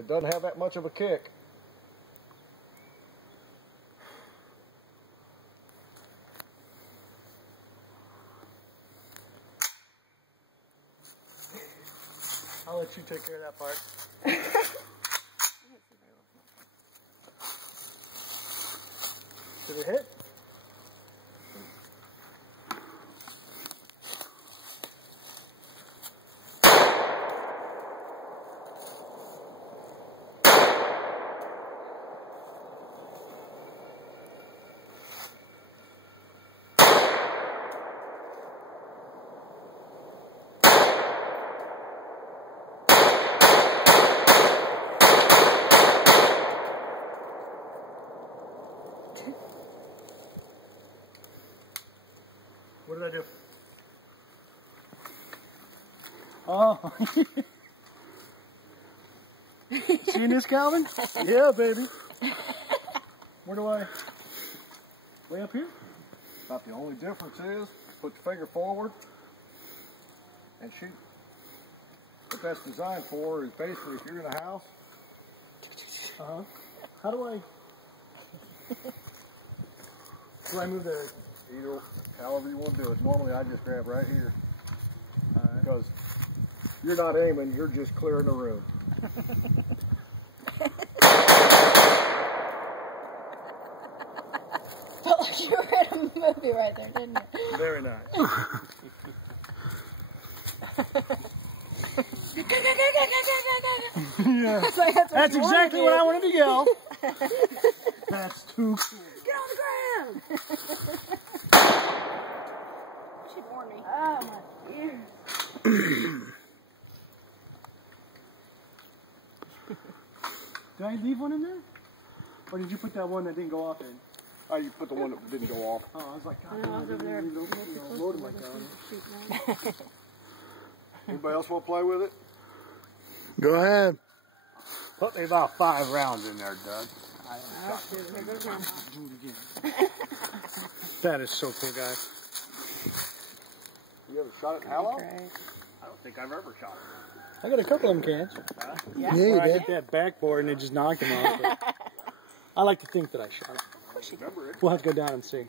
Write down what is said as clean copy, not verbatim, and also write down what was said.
it doesn't have that much of a kick. I'll let you take care of that part. Did it hit? What did I do? Oh. Seeing this, Calvin? Yeah, baby. Where do I? Way up here? About the only difference is, put your finger forward and shoot. What that's designed for is basically if you're in a house. How do I? Do I move the? Either, however you want to do it. Normally I just grab right here. Because you're not aiming, you're just clearing the room. Felt like you were in a movie right there, didn't you? Very nice. Yeah. That's exactly what I wanted to yell. That's too cool. Get on the ground! She warned me. Oh, my ears. Did I leave one in there? Or did you put that one that didn't go off in? Oh, you put the one that didn't go off. Oh, I was like, God, I was over there. loaded like that. Anybody else want to play with it? Go ahead. Put me about 5 rounds in there, Doug. That is so cool, guys. You ever shot it in Hallow? I don't think I've ever shot it. I got a couple of them cans. Yeah, Where you I did. hit that backboard and it just knocked him off. I like to think that I shot it. Remember it. We'll have to go down and see.